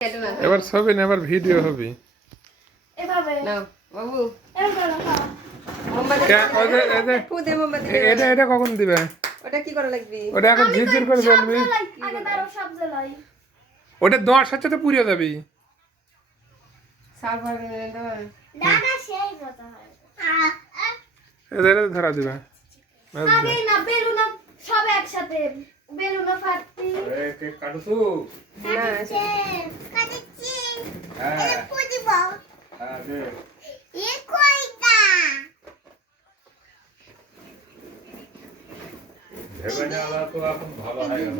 এবার ছবি না এবার ভিডিও হবে এভাবে নাও বাবু এটা এটা কখন দিবে ওটা কি করা লাগবে? ওটা এখন ঝিরঝির করে জ্বলবি আগে দাঁড়াও সব জ্বালাই ওটা 10 সাথে তো পুড়িয়ে যাবি সার্ভার দাও দাদা সেই কথা হয় এদের ধরা দিবে আগে না বেলুন সব একসাথে বেলুন ফাটি কেক কাটছো না কাটছি হ্যাঁ এটা পুজিব হ্যাঁ দে এ কইতা ভেবে নেওয়া তো এখন ভালো হয়ে গেল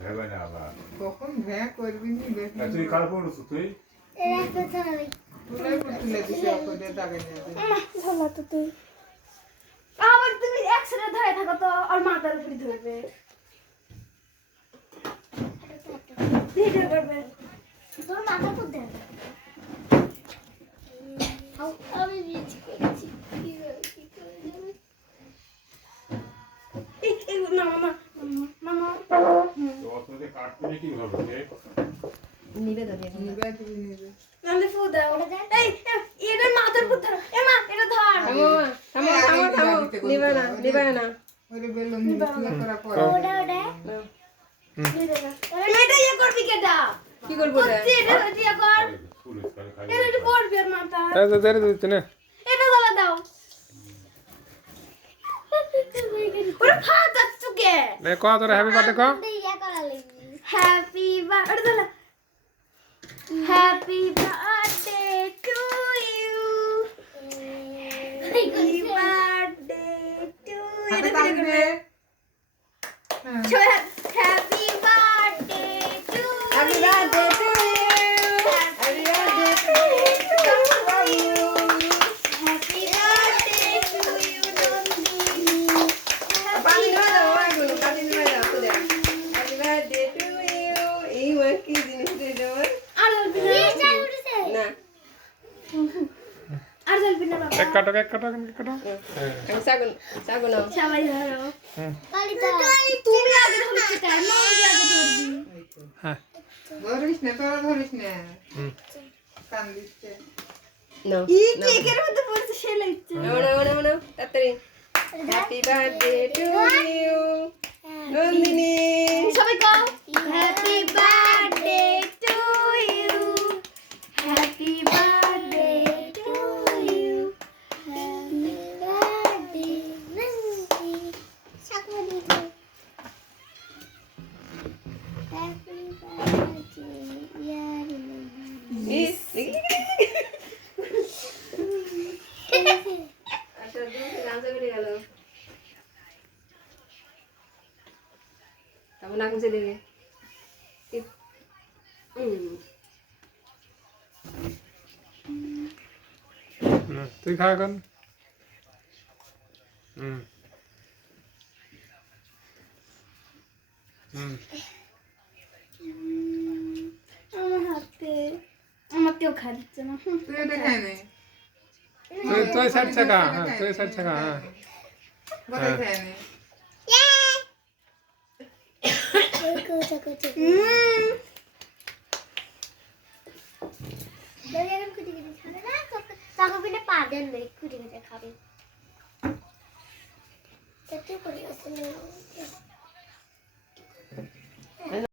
ভেবে নেওয়া কখন ভ্যাঁ করবি নি দেখি তুই কাল পড়ছো তুই এরা তো চলে তুলে দিছে করে দাগে নিয়ে ভালো তো তুই আবার তুমি একসাথে ধরে থাকো তো আর মাথার উপরে ধরবে ভিডিও করবে তোর মাথা তো দেন আমি রিচ করেছি এই না মামা মামা তো অততে কাটতে কিভাবে কেক নিবে দাও নিবে তুমি নিবে নালে ফু দাও এই এটা মাথার উপর ধরো এ মা এটা ধর থামো থামো থামো থামো নিবে না ওরে বেলুন নিবে করা পর ওটা এটা ইয়ে করবি কেটা কি করবো রে? এটা ইয়ে কর পুলিশ খালি খালি এটা পড়বি আর মাথা এই যে ধরে দিতে না এটা জ্বালা দাও ওরে ফাটা চুকে নে কো তোর হ্যাপি বার্থডে কো happy birthday happy birthday to you happy birthday to হাতে তাকবে you happy birthday to happy birthday to you happy birthday to you happy birthday to you পানি নিয়ে দাও আগুন পানি নিয়ে দাও তো দে হ্যাপি বার্থডে টু ইউ এই মা কি জিনিস রে জোর আর জলবি না না আর জলবি না বাবা কেক কাটো কেক কাটো কেক কাটো আমি সাগুন সাগুন নাও সবাই ধরো তুমি আগে ধরছি কেন আমি আগে ধরবি হ্যাঁ ধরিস না তোরা ধরিস না হুম কান দিচ্ছে নাও ই কেকের মধ্যে পড়ছে সে লাগছে নাও তাড়াতাড়ি happy birthday to you Nandini সবাই কও happy birthday to you happy birthday to you happy birthday Nandi সাকমনি হ্যাপি বার্থডে ইয়ার ইস আচ্ছা দুটো গান করে গেল তারপর নাক মুছে দেবে তুই খা এখন হুম হুম আমার হাতে আমার কেউ খাচ্ছে না তুই এটা খাই নে তুই সাইড থাকা হ্যাঁ তুই সাইড থাকা হ্যাঁ বড় খাই নে পা দেন খুঁটি খুঁটে খাবে